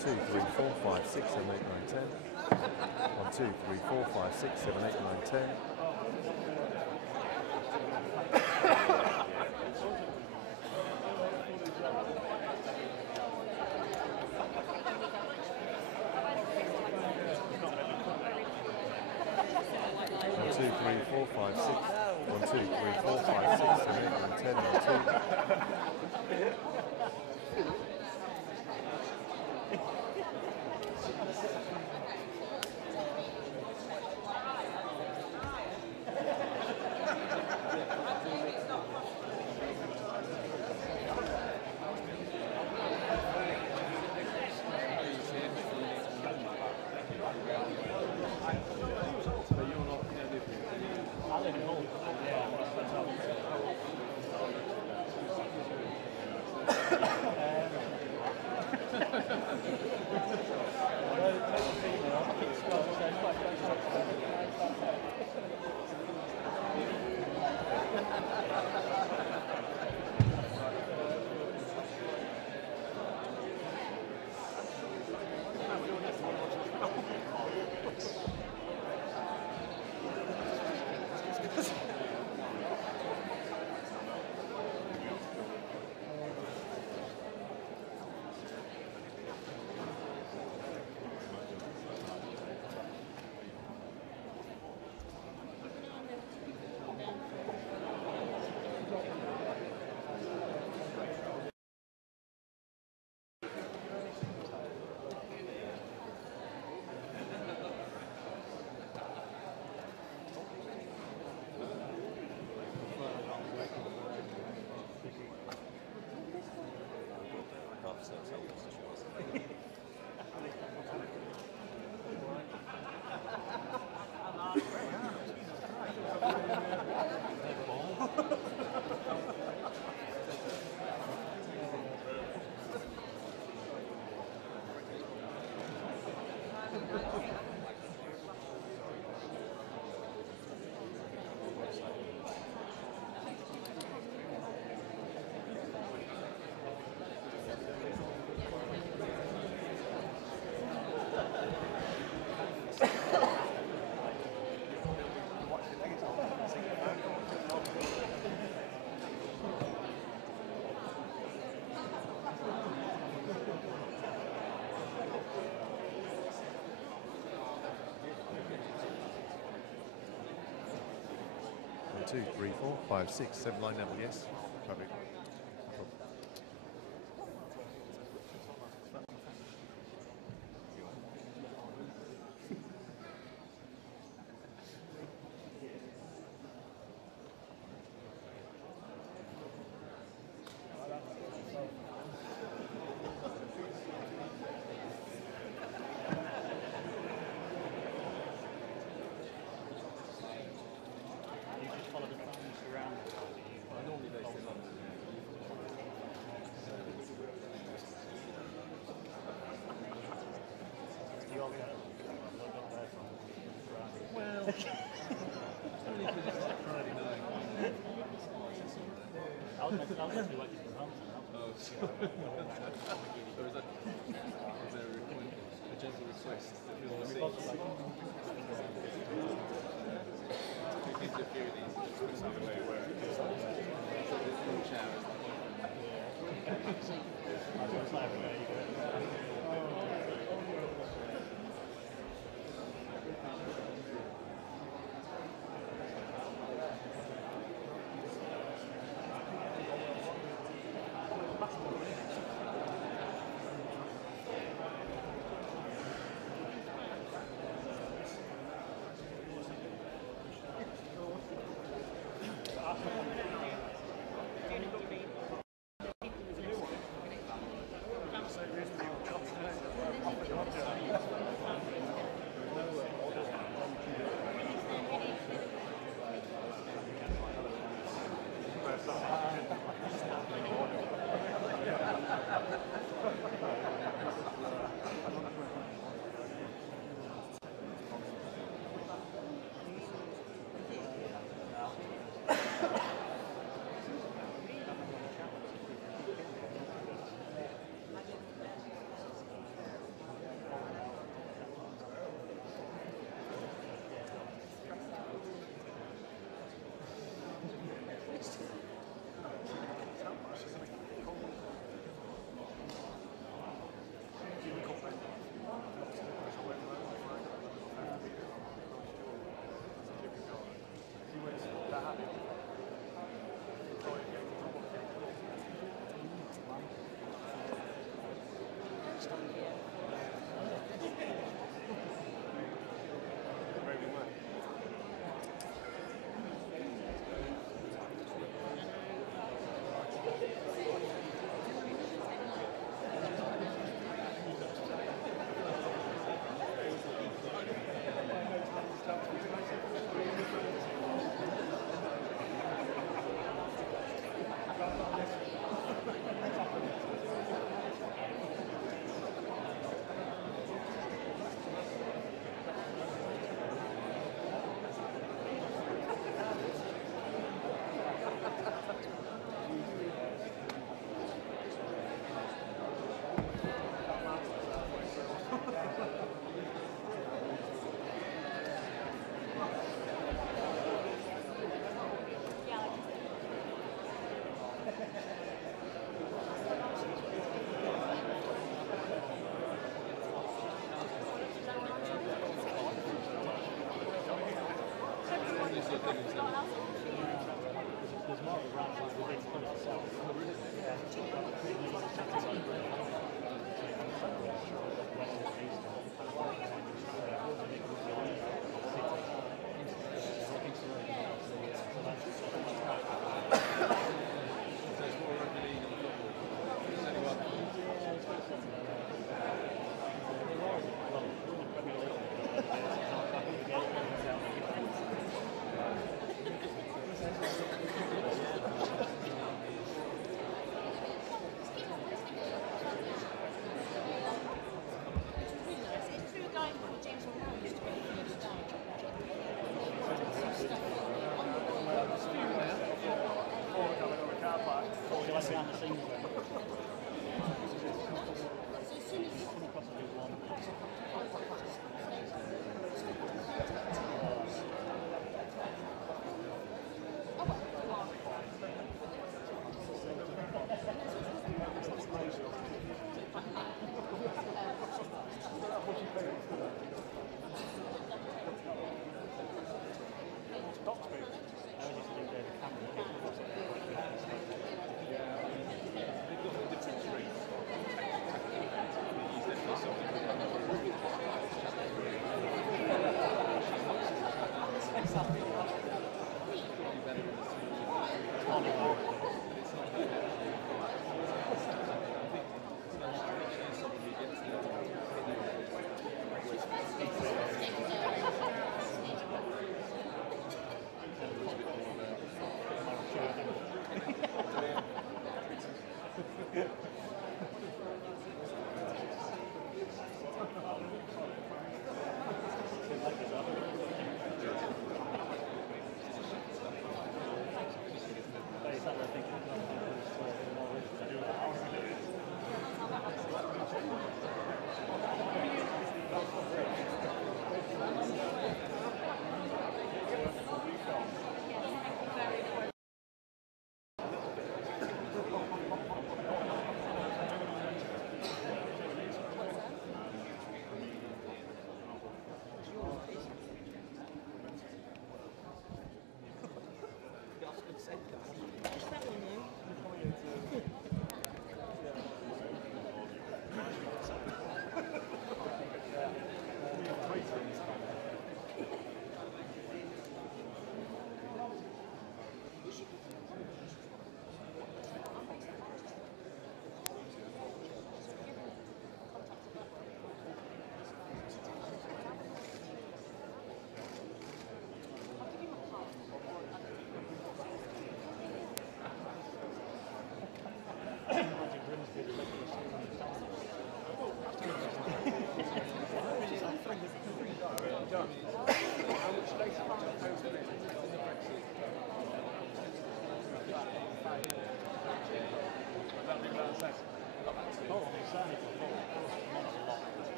2, 3, 4, 5, 6, 7, 8, 9, 10. 1, 2, 3, 4, 5, 6, 7, 8, 9, 10. 1, 2, 3, 4, 5, 6. 1, 2, 3, 4, 5, 6, 7, 8, 9, 10. 1, 2. 2, 3, 4, 5, 6, 7 line number, yes. Perfect.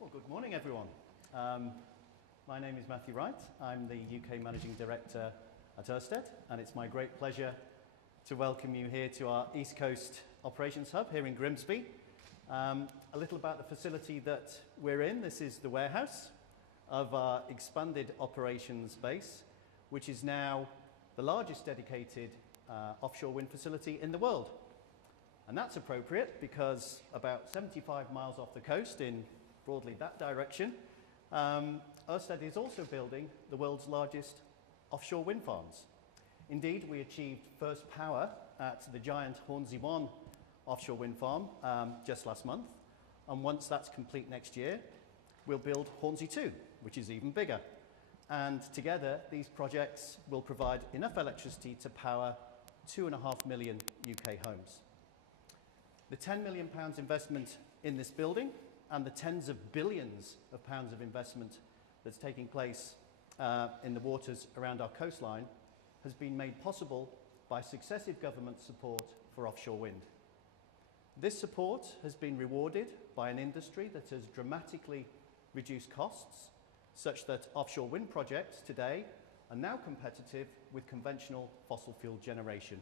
Well, good morning, everyone. My name is Matthew Wright. I'm the UK Managing Director at Ørsted, and it's my great pleasure to welcome you here to our East Coast Operations Hub here in Grimsby. A little about the facility that we're in. This is the warehouse of our expanded operations base, which is now the largest dedicated offshore wind facility in the world. And that's appropriate because about 75 miles off the coast in broadly that direction, Ørsted is also building the world's largest offshore wind farms. Indeed, we achieved first power at the giant Hornsea 1 offshore wind farm just last month, and once that's complete next year, we'll build Hornsea 2, which is even bigger. And together, these projects will provide enough electricity to power 2.5 million UK homes. The £10 million investment in this building and the tens of billions of pounds of investment that's taking place in the waters around our coastline has been made possible by successive government support for offshore wind. This support has been rewarded by an industry that has dramatically reduced costs, such that offshore wind projects today are now competitive with conventional fossil fuel generation.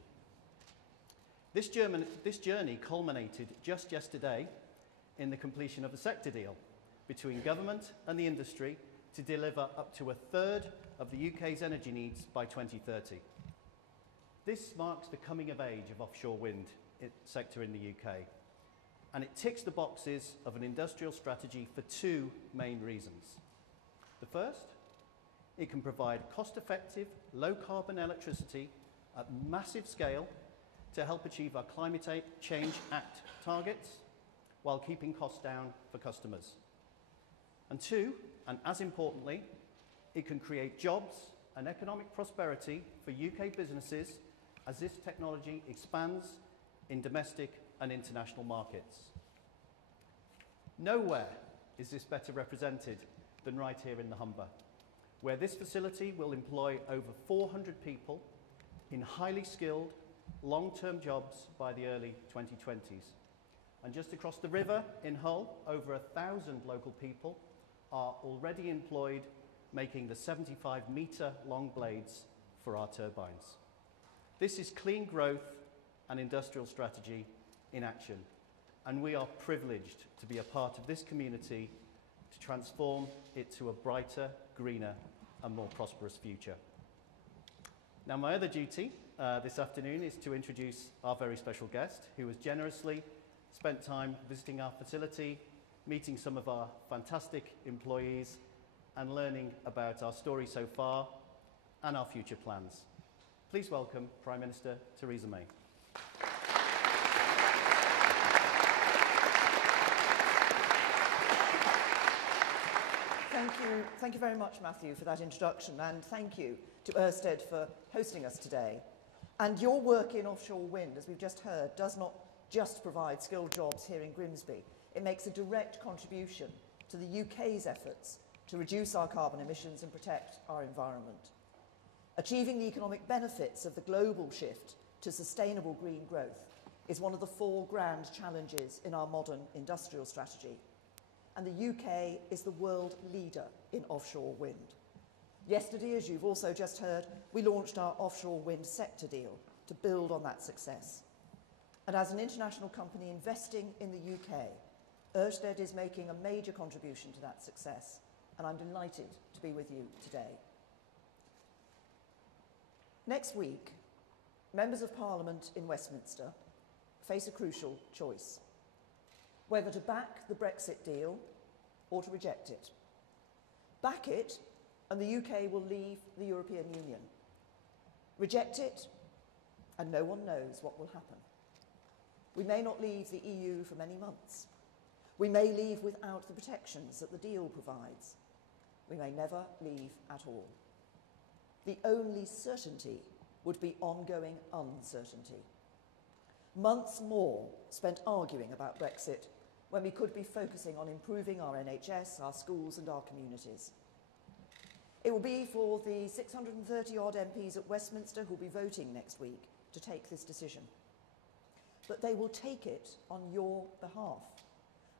This journey culminated just yesterday in the completion of a sector deal between government and the industry to deliver up to a third of the UK's energy needs by 2030. This marks the coming of age of offshore wind sector in the UK, and it ticks the boxes of an industrial strategy for two main reasons. The first, it can provide cost-effective, low-carbon electricity at massive scale to help achieve our Climate Change Act targets while keeping costs down for customers. And two, and as importantly, it can create jobs and economic prosperity for UK businesses as this technology expands in domestic and international markets. Nowhere is this better represented than right here in the Humber, where this facility will employ over 400 people in highly skilled, long-term jobs by the early 2020s. And just across the river in Hull, over 1,000 local people are already employed making the 75-metre long blades for our turbines. This is clean growth and industrial strategy in action, and we are privileged to be a part of this community to transform it to a brighter, greener and more prosperous future. Now, my other duty this afternoon is to introduce our very special guest, who has generously spent time visiting our facility, meeting some of our fantastic employees and learning about our story so far and our future plans. Please welcome Prime Minister Theresa May. Thank you very much, Matthew, for that introduction, and thank you to Ørsted for hosting us today. And your work in offshore wind, as we've just heard, does not just provide skilled jobs here in Grimsby. It makes a direct contribution to the UK's efforts to reduce our carbon emissions and protect our environment. Achieving the economic benefits of the global shift to sustainable green growth is one of the four grand challenges in our modern industrial strategy. And the UK is the world leader in offshore wind. Yesterday, as you've also just heard, we launched our offshore wind sector deal to build on that success. And as an international company investing in the UK, Ørsted is making a major contribution to that success, and I'm delighted to be with you today. Next week, members of Parliament in Westminster face a crucial choice: whether to back the Brexit deal or to reject it. Back it, and the UK will leave the European Union. Reject it, and no one knows what will happen. We may not leave the EU for many months. We may leave without the protections that the deal provides. We may never leave at all. The only certainty would be ongoing uncertainty. Months more spent arguing about Brexit when we could be focusing on improving our NHS, our schools and our communities. It will be for the 630-odd MPs at Westminster who will be voting next week to take this decision. But they will take it on your behalf,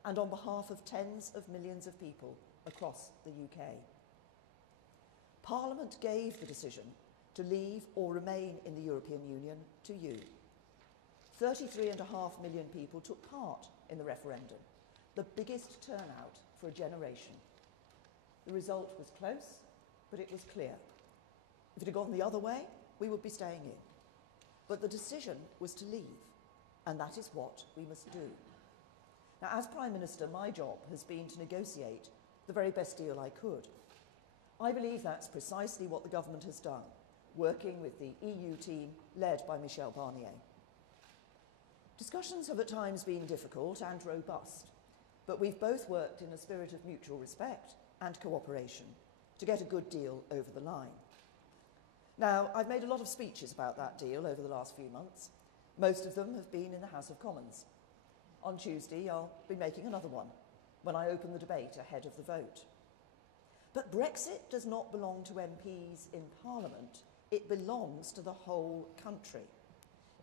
and on behalf of tens of millions of people across the UK. Parliament gave the decision to leave or remain in the European Union to you. 33.5 million people took part in the referendum, the biggest turnout for a generation. The result was close, but it was clear. If it had gone the other way, we would be staying in. But the decision was to leave, and that is what we must do. Now, as Prime Minister, my job has been to negotiate the very best deal I could. I believe that's precisely what the government has done, working with the EU team led by Michel Barnier. Discussions have at times been difficult and robust, but we've both worked in a spirit of mutual respect and cooperation to get a good deal over the line. Now, I've made a lot of speeches about that deal over the last few months. Most of them have been in the House of Commons. On Tuesday, I'll be making another one when I open the debate ahead of the vote. But Brexit does not belong to MPs in Parliament. It belongs to the whole country.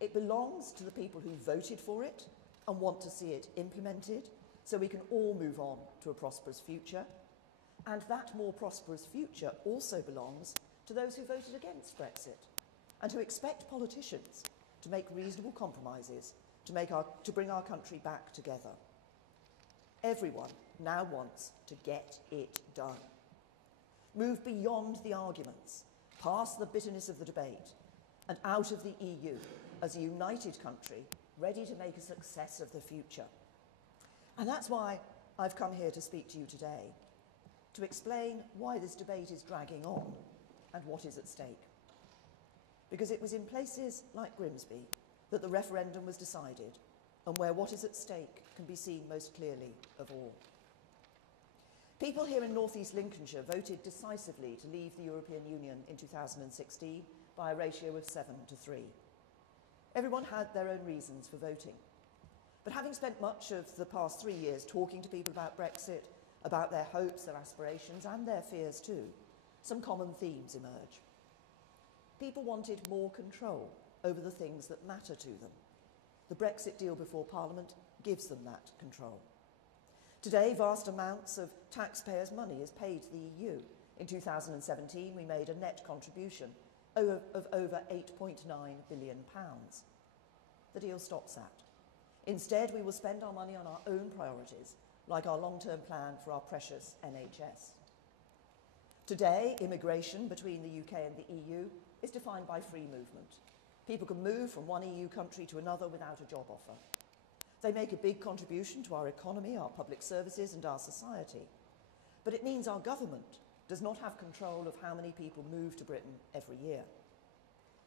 It belongs to the people who voted for it and want to see it implemented so we can all move on to a prosperous future. And that more prosperous future also belongs to those who voted against Brexit and who expect politicians to make reasonable compromises to bring our country back together. Everyone now wants to get it done. Move beyond the arguments, past the bitterness of the debate, and out of the EU as a united country ready to make a success of the future. And that's why I've come here to speak to you today, to explain why this debate is dragging on and what is at stake. Because it was in places like Grimsby that the referendum was decided, and where what is at stake can be seen most clearly of all. People here in North East Lincolnshire voted decisively to leave the European Union in 2016 by a ratio of 7-3. Everyone had their own reasons for voting. But having spent much of the past 3 years talking to people about Brexit, about their hopes, their aspirations, and their fears too, some common themes emerge. People wanted more control over the things that matter to them. The Brexit deal before Parliament gives them that control. Today, vast amounts of taxpayers' money is paid to the EU. In 2017, we made a net contribution of over £8.9 billion. The deal stops that. Instead, we will spend our money on our own priorities, like our long-term plan for our precious NHS. Today, immigration between the UK and the EU is defined by free movement. People can move from one EU country to another without a job offer. They make a big contribution to our economy, our public services, and our society. But it means our government does not have control of how many people move to Britain every year.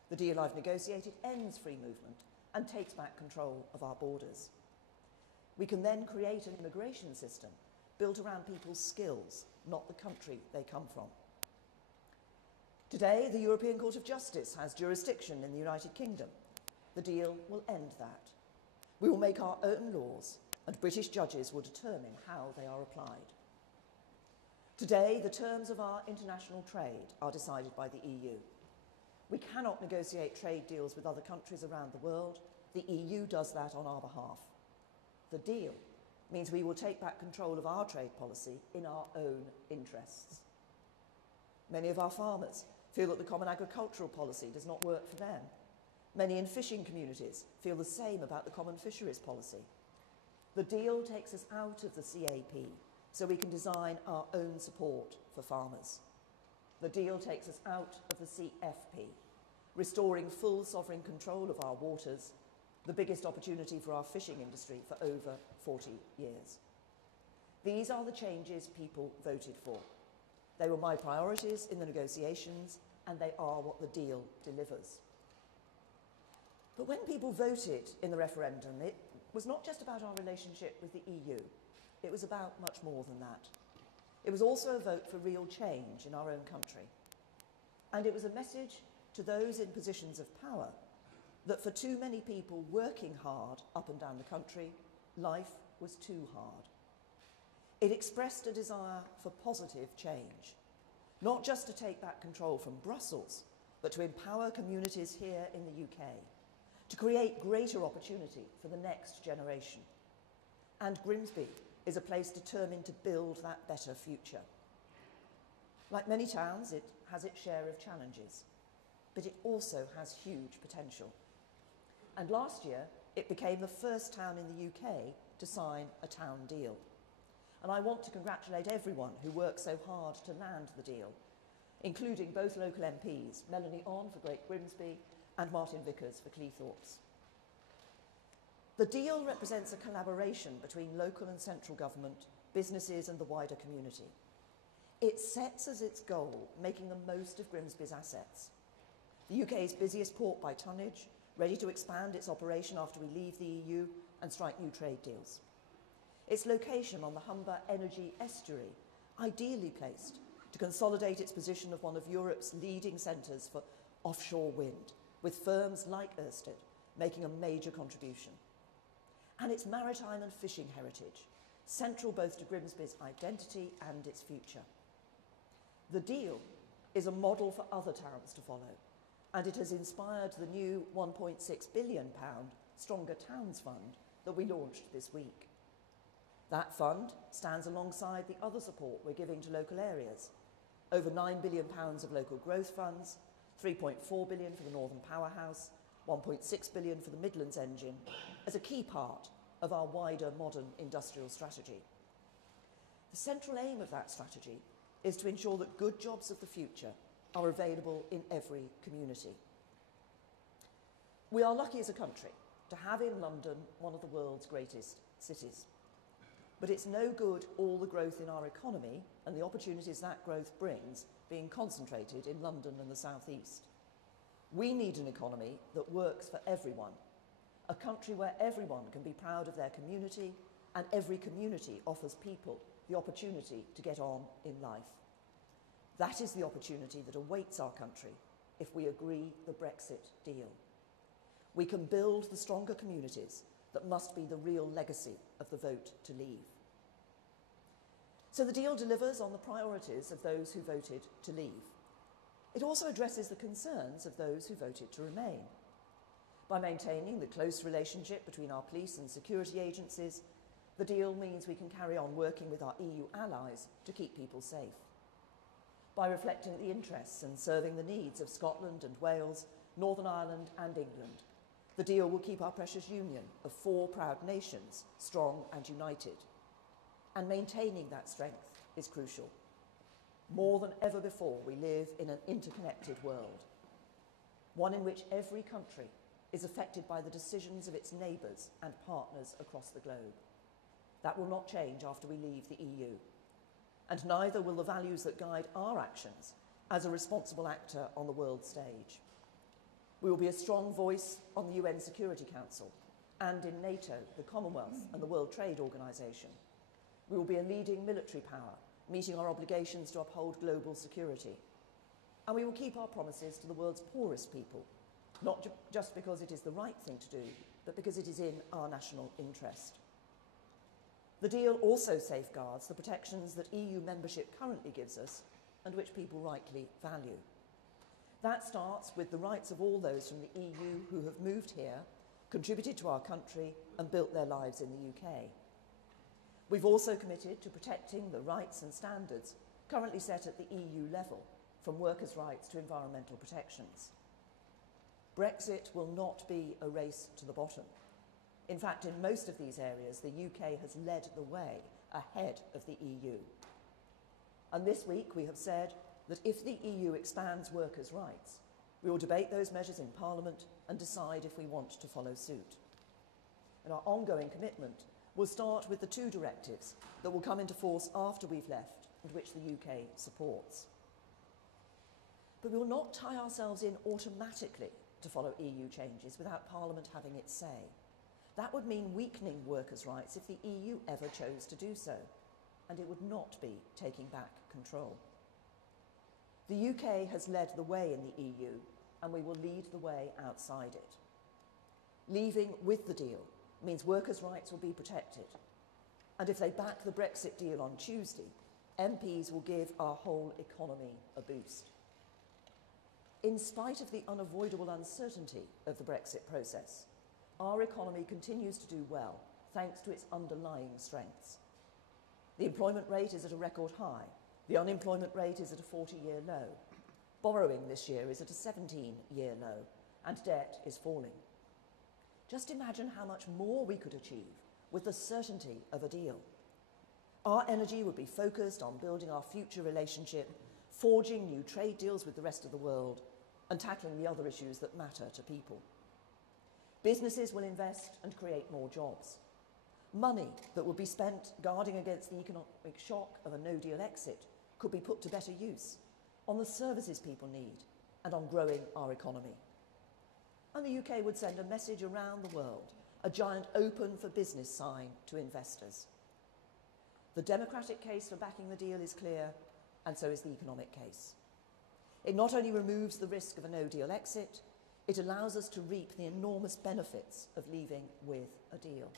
The deal I've negotiated ends free movement and takes back control of our borders. We can then create an immigration system built around people's skills, not the country they come from. Today, the European Court of Justice has jurisdiction in the United Kingdom. The deal will end that. We will make our own laws, and British judges will determine how they are applied. Today, the terms of our international trade are decided by the EU. We cannot negotiate trade deals with other countries around the world. The EU does that on our behalf. The deal means we will take back control of our trade policy in our own interests. Many of our farmers feel that the common agricultural policy does not work for them. Many in fishing communities feel the same about the common fisheries policy. The deal takes us out of the CAP so we can design our own support for farmers. The deal takes us out of the CFP, restoring full sovereign control of our waters, the biggest opportunity for our fishing industry for over 40 years. These are the changes people voted for. They were my priorities in the negotiations, and they are what the deal delivers. But when people voted in the referendum, it was not just about our relationship with the EU. It was about much more than that. It was also a vote for real change in our own country. And it was a message to those in positions of power that for too many people working hard up and down the country, life was too hard. It expressed a desire for positive change, not just to take back control from Brussels, but to empower communities here in the UK, to create greater opportunity for the next generation. And Grimsby is a place determined to build that better future. Like many towns, it has its share of challenges, but it also has huge potential. And last year, it became the first town in the UK to sign a town deal. And I want to congratulate everyone who worked so hard to land the deal, including both local MPs, Melanie On for Great Grimsby and Martin Vickers for Cleethorpes. The deal represents a collaboration between local and central government, businesses and the wider community. It sets as its goal making the most of Grimsby's assets. The UK's busiest port by tonnage, ready to expand its operation after we leave the EU and strike new trade deals. Its location on the Humber energy estuary, ideally placed to consolidate its position of one of Europe's leading centres for offshore wind, with firms like Ørsted making a major contribution. And its maritime and fishing heritage, central both to Grimsby's identity and its future. The deal is a model for other towns to follow, and it has inspired the new £1.6 billion Stronger Towns Fund that we launched this week. That fund stands alongside the other support we're giving to local areas. Over £9 billion of local growth funds, £3.4 billion for the Northern Powerhouse, £1.6 billion for the Midlands Engine, as a key part of our wider modern industrial strategy. The central aim of that strategy is to ensure that good jobs of the future are available in every community. We are lucky as a country to have in London one of the world's greatest cities. But it's no good all the growth in our economy and the opportunities that growth brings being concentrated in London and the South East. We need an economy that works for everyone, a country where everyone can be proud of their community and every community offers people the opportunity to get on in life. That is the opportunity that awaits our country if we agree the Brexit deal. We can build the stronger communities that must be the real legacy of the vote to leave. So the deal delivers on the priorities of those who voted to leave. It also addresses the concerns of those who voted to remain. By maintaining the close relationship between our police and security agencies, the deal means we can carry on working with our EU allies to keep people safe. By reflecting the interests and serving the needs of Scotland and Wales, Northern Ireland and England, the deal will keep our precious union of 4 proud nations strong and united. And maintaining that strength is crucial. More than ever before, we live in an interconnected world, one in which every country is affected by the decisions of its neighbours and partners across the globe. That will not change after we leave the EU. And neither will the values that guide our actions as a responsible actor on the world stage. We will be a strong voice on the UN Security Council and in NATO, the Commonwealth and the World Trade Organization. We will be a leading military power, meeting our obligations to uphold global security. And we will keep our promises to the world's poorest people, not just because it is the right thing to do, but because it is in our national interest. The deal also safeguards the protections that EU membership currently gives us and which people rightly value. That starts with the rights of all those from the EU who have moved here, contributed to our country and built their lives in the UK. We've also committed to protecting the rights and standards currently set at the EU level, from workers' rights to environmental protections. Brexit will not be a race to the bottom. In fact, in most of these areas, the UK has led the way ahead of the EU. And this week we have said that if the EU expands workers' rights, we will debate those measures in Parliament and decide if we want to follow suit. And our ongoing commitment will start with the 2 directives that will come into force after we've left and which the UK supports. But we will not tie ourselves in automatically to follow EU changes without Parliament having its say. That would mean weakening workers' rights if the EU ever chose to do so, and it would not be taking back control. The UK has led the way in the EU, and we will lead the way outside it. Leaving with the deal means workers' rights will be protected, and if they back the Brexit deal on Tuesday, MPs will give our whole economy a boost. In spite of the unavoidable uncertainty of the Brexit process, our economy continues to do well thanks to its underlying strengths. The employment rate is at a record high. The unemployment rate is at a 40-year low. Borrowing this year is at a 17-year low, and debt is falling. Just imagine how much more we could achieve with the certainty of a deal. Our energy would be focused on building our future relationship, forging new trade deals with the rest of the world, and tackling the other issues that matter to people. Businesses will invest and create more jobs. Money that would be spent guarding against the economic shock of a no-deal exit could be put to better use on the services people need and on growing our economy. And the UK would send a message around the world, a giant open for business sign to investors. The democratic case for backing the deal is clear, and so is the economic case. It not only removes the risk of a no-deal exit, it allows us to reap the enormous benefits of leaving with a deal.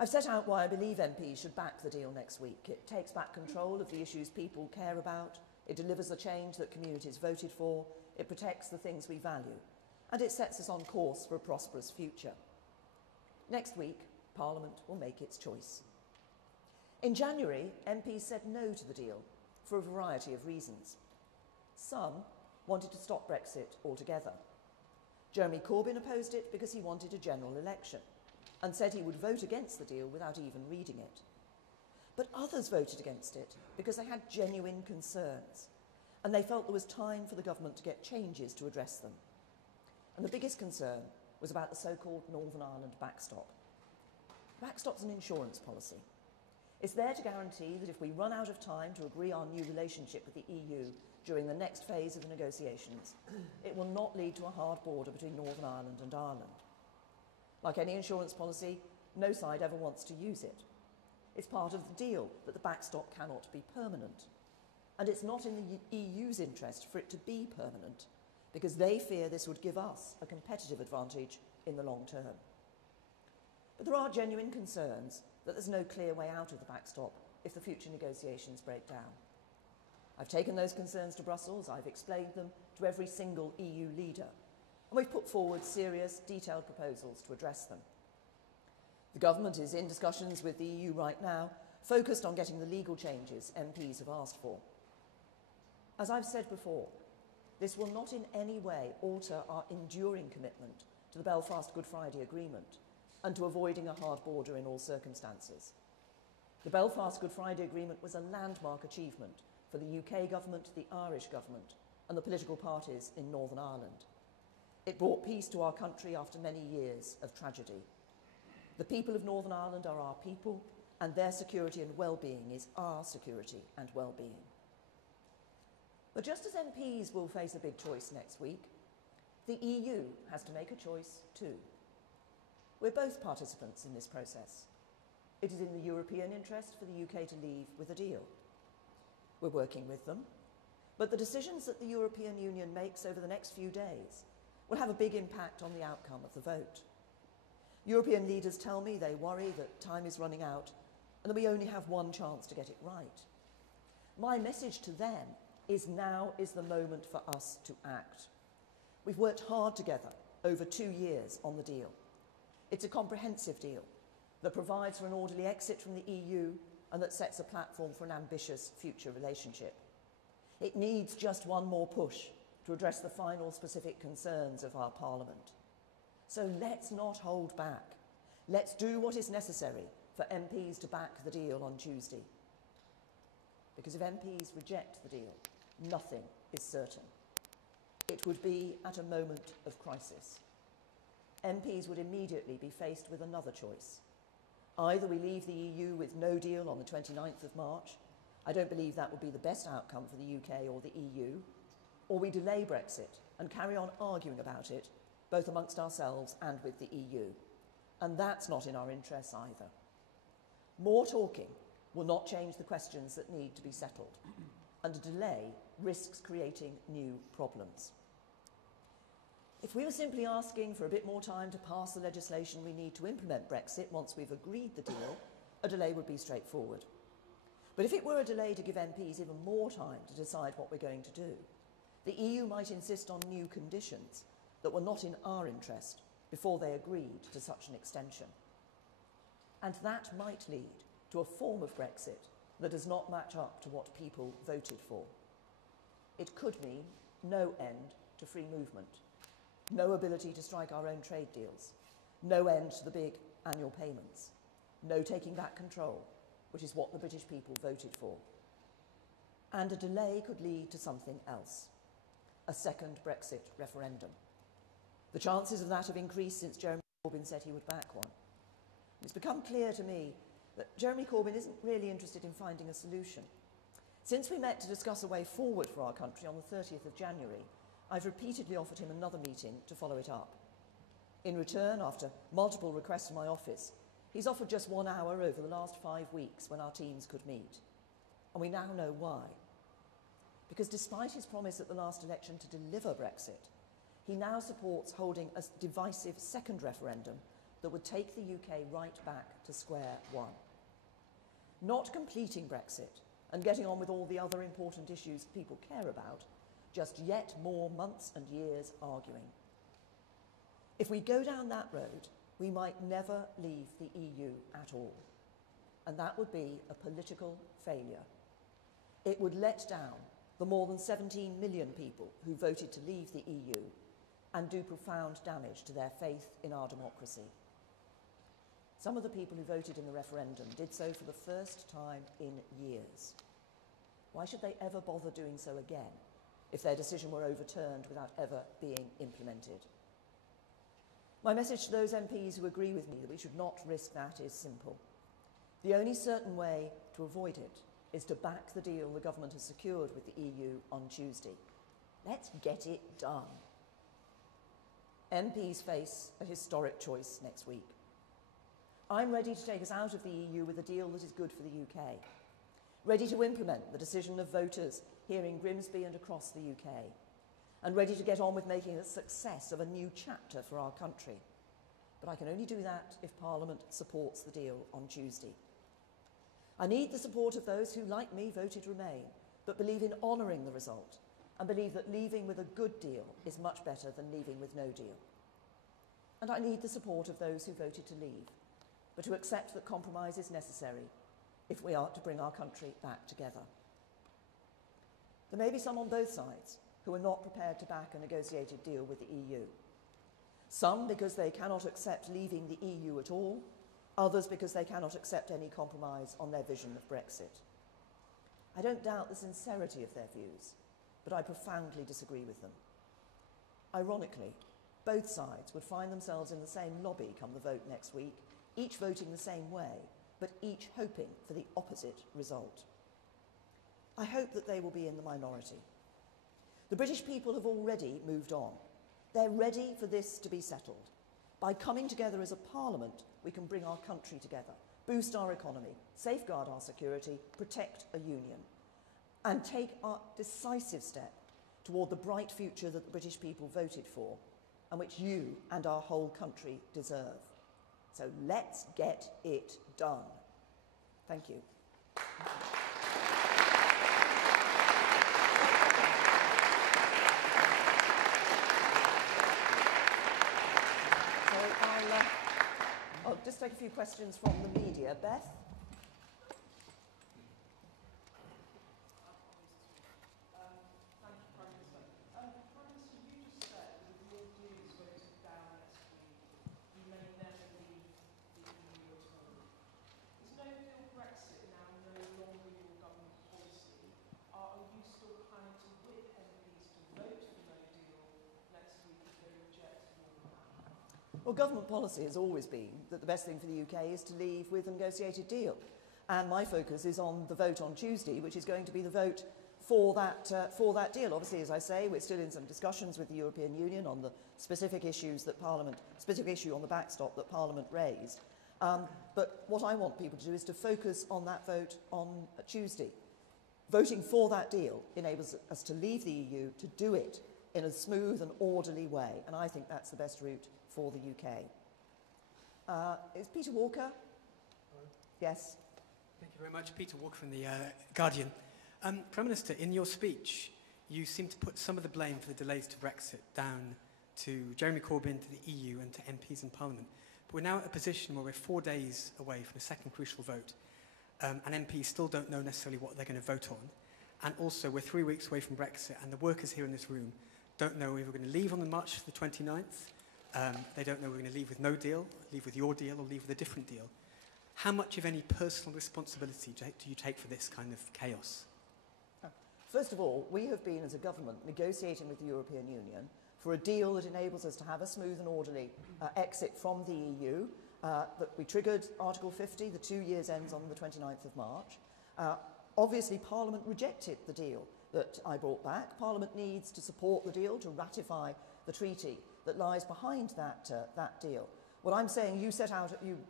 I've set out why I believe MPs should back the deal next week. It takes back control of the issues people care about, it delivers the change that communities voted for, it protects the things we value, and it sets us on course for a prosperous future. Next week, Parliament will make its choice. In January, MPs said no to the deal for a variety of reasons. Some wanted to stop Brexit altogether. Jeremy Corbyn opposed it because he wanted a general election and said he would vote against the deal without even reading it. But others voted against it because they had genuine concerns and they felt there was time for the government to get changes to address them. And the biggest concern was about the so-called Northern Ireland backstop. Backstop's an insurance policy. It's there to guarantee that if we run out of time to agree our new relationship with the EU during the next phase of the negotiations, it will not lead to a hard border between Northern Ireland and Ireland. Like any insurance policy, no side ever wants to use it. It's part of the deal that the backstop cannot be permanent. And it's not in the EU's interest for it to be permanent, because they fear this would give us a competitive advantage in the long term. But there are genuine concerns that there's no clear way out of the backstop if the future negotiations break down. I've taken those concerns to Brussels, I've explained them to every single EU leader, and we've put forward serious, detailed proposals to address them. The government is in discussions with the EU right now, focused on getting the legal changes MPs have asked for. As I've said before, this will not in any way alter our enduring commitment to the Belfast Good Friday Agreement and to avoiding a hard border in all circumstances. The Belfast Good Friday Agreement was a landmark achievement for the UK government, the Irish government, and the political parties in Northern Ireland. It brought peace to our country after many years of tragedy. The people of Northern Ireland are our people, and their security and well-being is our security and well-being. But just as MPs will face a big choice next week, the EU has to make a choice too. We're both participants in this process. It is in the European interest for the UK to leave with a deal. We're working with them, but the decisions that the European Union makes over the next few days will have a big impact on the outcome of the vote. European leaders tell me they worry that time is running out and that we only have one chance to get it right. My message to them is now is the moment for us to act. We've worked hard together over 2 years on the deal. It's a comprehensive deal that provides for an orderly exit from the EU and that sets a platform for an ambitious future relationship. It needs just one more push to address the final specific concerns of our Parliament. So let's not hold back. Let's do what is necessary for MPs to back the deal on Tuesday. Because if MPs reject the deal, nothing is certain. It would be at a moment of crisis. MPs would immediately be faced with another choice. Either we leave the EU with no deal on the 29th of March, I don't believe that would be the best outcome for the UK or the EU, or we delay Brexit and carry on arguing about it, both amongst ourselves and with the EU. And that's not in our interests either. More talking will not change the questions that need to be settled, and a delay risks creating new problems. If we were simply asking for a bit more time to pass the legislation we need to implement Brexit once we've agreed the deal, a delay would be straightforward. But if it were a delay to give MPs even more time to decide what we're going to do, the EU might insist on new conditions that were not in our interest before they agreed to such an extension. And that might lead to a form of Brexit that does not match up to what people voted for. It could mean no end to free movement, no ability to strike our own trade deals, no end to the big annual payments, no taking back control, which is what the British people voted for. And a delay could lead to something else, a second Brexit referendum. The chances of that have increased since Jeremy Corbyn said he would back one. It's become clear to me that Jeremy Corbyn isn't really interested in finding a solution. Since we met to discuss a way forward for our country on the 30th of January, I've repeatedly offered him another meeting to follow it up. In return, after multiple requests from my office, he's offered just 1 hour over the last 5 weeks when our teams could meet. And we now know why. Because despite his promise at the last election to deliver Brexit, he now supports holding a divisive second referendum that would take the UK right back to square one. Not completing Brexit and getting on with all the other important issues people care about, just yet more months and years arguing. If we go down that road, we might never leave the EU at all. And that would be a political failure. It would let down the more than 17 million people who voted to leave the EU and do profound damage to their faith in our democracy. Some of the people who voted in the referendum did so for the first time in years. Why should they ever bother doing so again if their decision were overturned without ever being implemented? My message to those MPs who agree with me that we should not risk that is simple. The only certain way to avoid it is to back the deal the government has secured with the EU on Tuesday. Let's get it done. MPs face a historic choice next week. I'm ready to take us out of the EU with a deal that is good for the UK. Ready to implement the decision of voters here in Grimsby and across the UK. And ready to get on with making a success of a new chapter for our country. But I can only do that if Parliament supports the deal on Tuesday. I need the support of those who, like me, voted Remain, but believe in honouring the result and believe that leaving with a good deal is much better than leaving with no deal. And I need the support of those who voted to leave, but who accept that compromise is necessary if we are to bring our country back together. There may be some on both sides who are not prepared to back a negotiated deal with the EU. Some because they cannot accept leaving the EU at all, others because they cannot accept any compromise on their vision of Brexit. I don't doubt the sincerity of their views, but I profoundly disagree with them. Ironically, both sides would find themselves in the same lobby come the vote next week, each voting the same way, but each hoping for the opposite result. I hope that they will be in the minority. The British people have already moved on. They're ready for this to be settled. By coming together as a parliament, we can bring our country together, boost our economy, safeguard our security, protect a union, and take a decisive step toward the bright future that the British people voted for and which you and our whole country deserve. So let's get it done. Thank you. I'll just take a few questions from the media. Beth? Well, government policy has always been that the best thing for the UK is to leave with a negotiated deal. And my focus is on the vote on Tuesday, which is going to be the vote for that deal. Obviously, as I say, we're still in some discussions with the European Union on the specific issues that specific issue on the backstop that Parliament raised. But what I want people to do is to focus on that vote on Tuesday. Voting for that deal enables us to leave the EU, to do it in a smooth and orderly way. And I think that's the best route for the UK. Is Peter Walker? Hello. Yes. Thank you very much. Peter Walker from The Guardian. Prime Minister, in your speech, you seem to put some of the blame for the delays to Brexit down to Jeremy Corbyn, to the EU and to MPs in Parliament. But we're now at a position where we're 4 days away from a second crucial vote. and MPs still don't know necessarily what they're going to vote on. And also, we're 3 weeks away from Brexit, and the workers here in this room don't know if we're going to leave on March the 29th. They don't know we're going to leave with no deal, leave with your deal, or leave with a different deal. How much of any personal responsibility do you take for this kind of chaos? First of all, we have been, as a government, negotiating with the European Union for a deal that enables us to have a smooth and orderly exit from the EU. That we triggered Article 50, the 2 years ends on the 29th of March. Obviously, Parliament rejected the deal that I brought back. Parliament needs to support the deal, to ratify the treaty that lies behind that deal. What I'm saying, you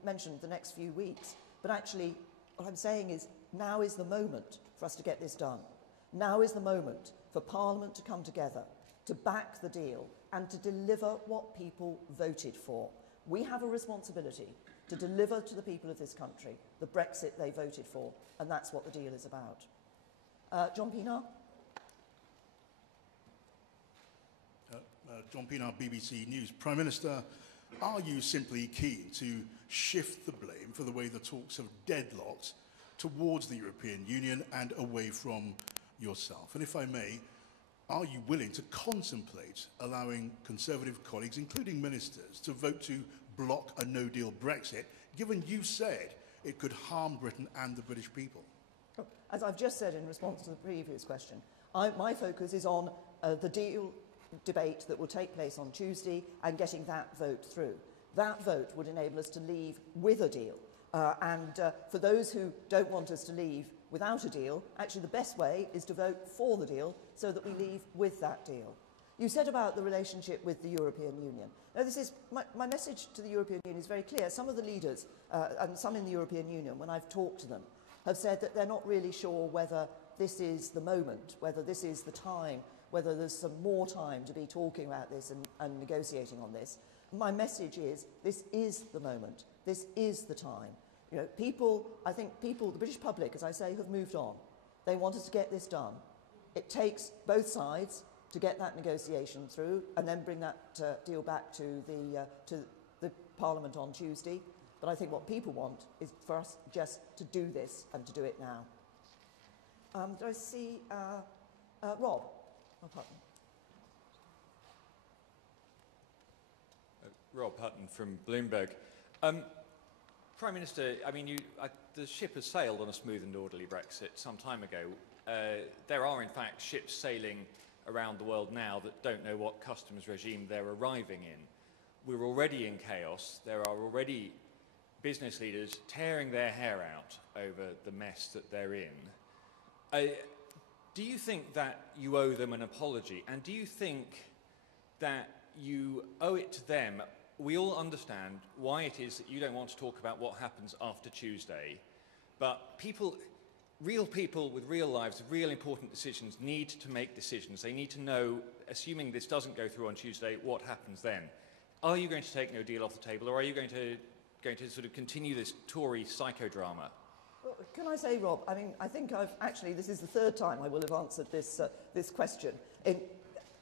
mentioned the next few weeks, but actually what I'm saying is now is the moment for us to get this done. Now is the moment for Parliament to come together, to back the deal and to deliver what people voted for. We have a responsibility to deliver to the people of this country the Brexit they voted for, and that's what the deal is about. John Pienaar? John Pienaar, BBC News. Prime Minister, are you simply keen to shift the blame for the way the talks have deadlocked towards the European Union and away from yourself? And if I may, are you willing to contemplate allowing Conservative colleagues, including ministers, to vote to block a no-deal Brexit, given you said it could harm Britain and the British people? As I've just said in response to the previous question, my focus is on the deal debate that will take place on Tuesday and getting that vote through. That vote would enable us to leave with a deal. For those who don't want us to leave without a deal, actually the best way is to vote for the deal so that we leave with that deal. You said about the relationship with the European Union. Now, this is my message to the European Union is very clear. Some of the leaders and some in the European Union, when I've talked to them, have said that they're not really sure whether this is the moment, whether this is the time, whether there's some more time to be talking about this and negotiating on this. My message is, this is the moment. This is the time. You know, I think the British public, as I say, have moved on. They want us to get this done. It takes both sides to get that negotiation through and then bring that deal back to the Parliament on Tuesday. But I think what people want is for us just to do this and to do it now. Do I see Rob? Rob Hutton from Bloomberg. Prime Minister, I mean, the ship has sailed on a smooth and orderly Brexit some time ago. There are, in fact, ships sailing around the world now that don't know what customs regime they're arriving in. We're already in chaos. There are already business leaders tearing their hair out over the mess that they're in. Do you think that you owe them an apology? And do you think that you owe it to them? We all understand why it is that you don't want to talk about what happens after Tuesday, but real people with real lives, real important decisions need to make decisions. They need to know, assuming this doesn't go through on Tuesday, what happens then. Are you going to take no deal off the table, or are you going to sort of continue this Tory psychodrama? Well, can I say, Rob, I mean, I think this is the third time I will have answered this question.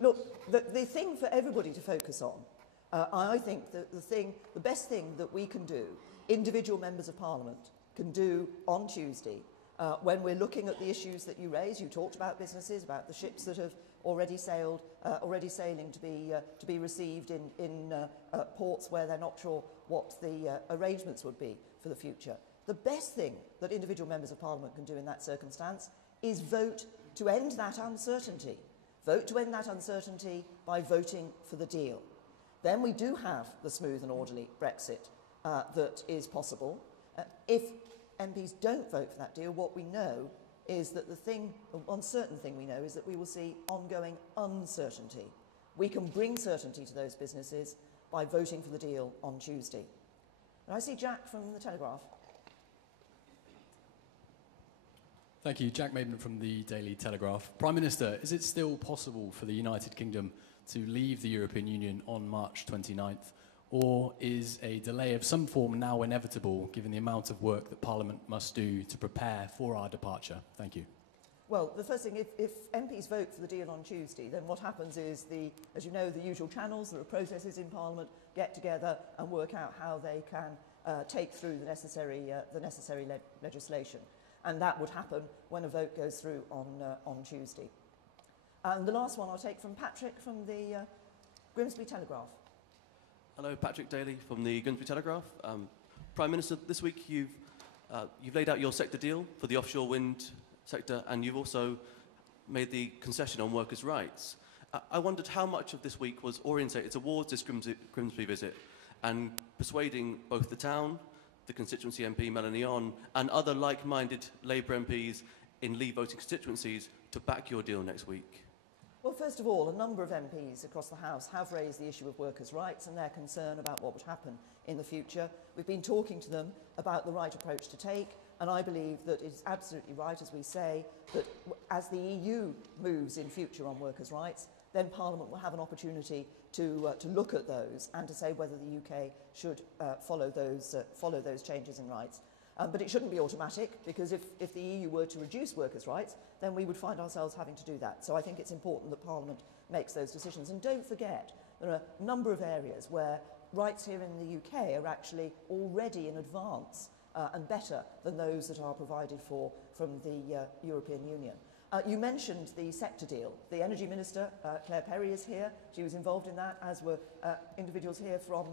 Look, the thing for everybody to focus on, I think that the best thing that we can do, individual members of Parliament can do on Tuesday, when we're looking at the issues that you raise. You talked about businesses, about the ships that have already sailed, already sailing to be received in ports where they're not sure what the arrangements would be for the future. The best thing that individual members of Parliament can do in that circumstance is vote to end that uncertainty. Vote to end that uncertainty by voting for the deal. Then we do have the smooth and orderly Brexit that is possible. If MPs don't vote for that deal, what we know is that the one certain thing we know is that we will see ongoing uncertainty. We can bring certainty to those businesses by voting for the deal on Tuesday. And I see Jack from the Telegraph. Thank you. Jack Maiden from the Daily Telegraph. Prime Minister, is it still possible for the United Kingdom to leave the European Union on March 29th, or is a delay of some form now inevitable given the amount of work that Parliament must do to prepare for our departure? Thank you. Well, the first thing, if MPs vote for the deal on Tuesday, then what happens is, as you know, the usual channels, there are processes in Parliament, get together and work out how they can take through the necessary legislation. And that would happen when a vote goes through on Tuesday. And the last one I'll take from Patrick from the Grimsby Telegraph. Hello, Patrick Daly from the Grimsby Telegraph. Prime Minister, this week you've laid out your sector deal for the offshore wind sector, and you've also made the concession on workers' rights. I wondered how much of this week was orientated towards this Grimsby visit and persuading both the town, the constituency MP Melanie On, and other like-minded Labour MPs in Leave voting constituencies to back your deal next week. Well, first of all, a number of MPs across the House have raised the issue of workers' rights and their concern about what would happen in the future. We've been talking to them about the right approach to take, and I believe that it's absolutely right, as we say, that as the EU moves in future on workers' rights, then Parliament will have an opportunity to look at those and to say whether the UK should follow those changes in rights. But it shouldn't be automatic, because if the EU were to reduce workers' rights, then we would find ourselves having to do that. So I think it's important that Parliament makes those decisions. And don't forget, there are a number of areas where rights here in the UK are actually already in advance and better than those that are provided for from the European Union. You mentioned the sector deal. The Energy Minister, Claire Perry, is here. She was involved in that, as were individuals here from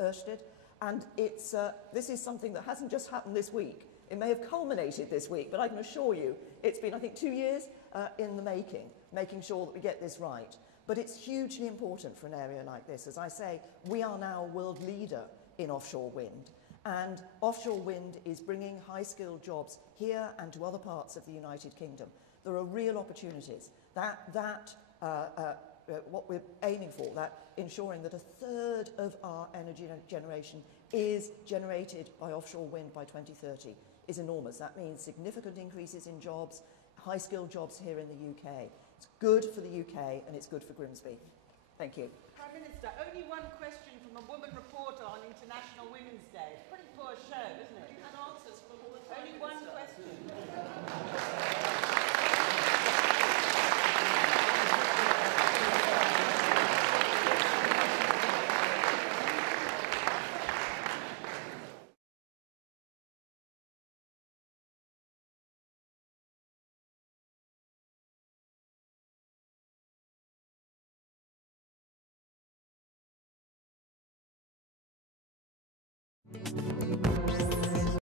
Ørsted. And this is something that hasn't just happened this week. It may have culminated this week, but I can assure you it's been, I think, 2 years in the making sure that we get this right. But it's hugely important for an area like this. As I say, we are now a world leader in offshore wind. And offshore wind is bringing high-skilled jobs here and to other parts of the United Kingdom. There are real opportunities. What we're aiming for, that ensuring that a third of our energy generation is generated by offshore wind by 2030, is enormous. That means significant increases in jobs, high-skilled jobs here in the UK. It's good for the UK and it's good for Grimsby. Thank you. Prime Minister, only one question from a woman reporter on International Women's Day. It's a pretty poor show, isn't it? You had answers from all the Only one question.